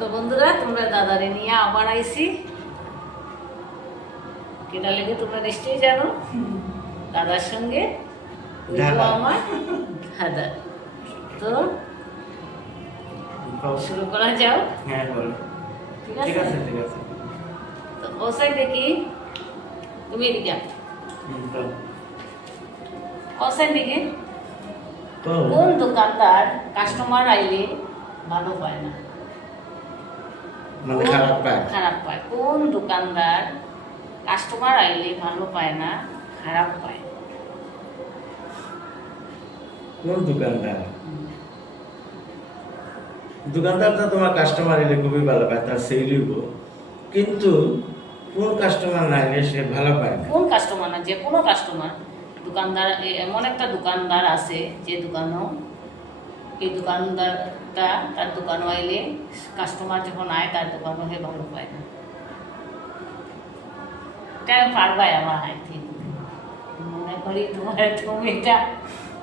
তো বন্ধুরা তোমরা দাদারে নিয়ে আবার আইছি কেনা লেগে তোমরা নিশ্চয়ই জানো দাদার সঙ্গে আমার দাদা। তো শুরু করা যাও। হ্যাঁ বলো। ঠিক ঠিক আছে আছে ঠিক আছে। তো ও সাইড দেখি তুমি এদিকে তো ও সাইড দেখি তো কোন দোকানদার কাস্টমার আইলে ভালো পায় না? মানে খারাপ পায়। খারাপ পায়। কোন দোকানদার কাস্টমার আইলে ভালো পায় না, খারাপ পায়? কোন দোকানদার? দোকানদার তো তোমার কাস্টমার এলে খুবই ভালো পায়, তার সেল হইব। কিন্তু কোন কাস্টমার না এলে সে ভালো পায় না? কোন কাস্টমার না, যে কোনো কাস্টমার। দোকানদার এমন একটা দোকানদার আছে যে দোকানও এই দোকানদারটা তার দোকানও আইলে কাস্টমার যখন আয় তার দোকানও হে ভালো পায় না। এটা আমি পারবাই আমার আই থিঙ্ক, মনে করি তোমার তুমি এটা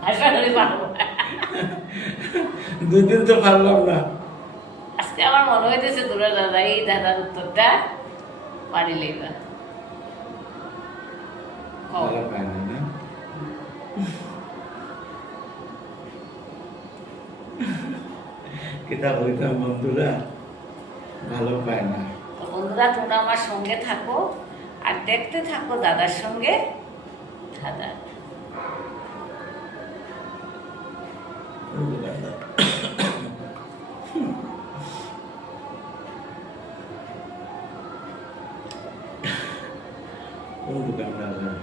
আশা করি পারবো। দুদিন তো পারলাম না। আজকে আমার মনে হইতেছে তোরা দাদা এই দাদার উত্তরটা পারিলেই বা ভালো পায় না না? কিতাব হইতাম বন্ধুরা, ভালো পায় না। তো বন্ধুরা তোমরা আমার সঙ্গে থাকো আর দেখতে থাকো দাদার সঙ্গে দাদা। কোন দোকানদার? কোন দোকানদার?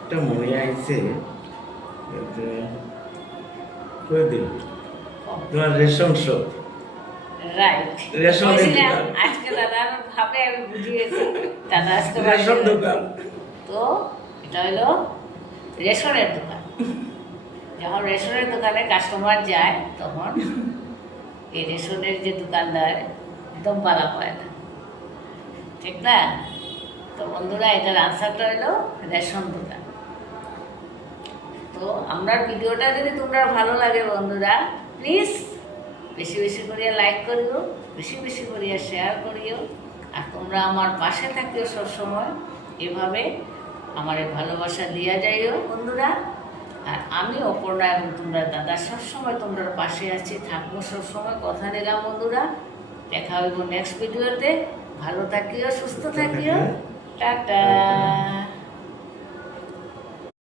একটা মনে আইছে যে কই দিল তোমার রেশন শপ। রাইট, রেশনের দোকান। আজকে দাদার ভাবে আমি বুঝিয়েছি দাদা আসতে রেশন পারবে। দোকান। তো এটা হলো রেশনের দোকান। যখন রেশনের দোকানে কাস্টমার যায় তখন এই রেশনের যে দোকানদার একদম পালা পায় না, ঠিক না? তো বন্ধুরা এটার আনসারটা হলো রেশন দোকান। তো আমার ভিডিওটা যদি তোমরা ভালো লাগে বন্ধুরা প্লিজ বেশি বেশি করিয়া লাইক করিও, বেশি বেশি করিয়া শেয়ার করিও, আর তোমরা আমার পাশে থাকিও সবসময়। এভাবে আমার এই ভালোবাসা দিয়া যাইও বন্ধুরা। আর আমি অপর্ণা এবং তোমরা দাদা সবসময় তোমরা পাশে আছি, থাকবো সবসময়। কথা দিলাম বন্ধুরা, দেখা হইব নেক্সট ভিডিওতে। ভালো থাকিও, সুস্থ থাকিও, টাটা।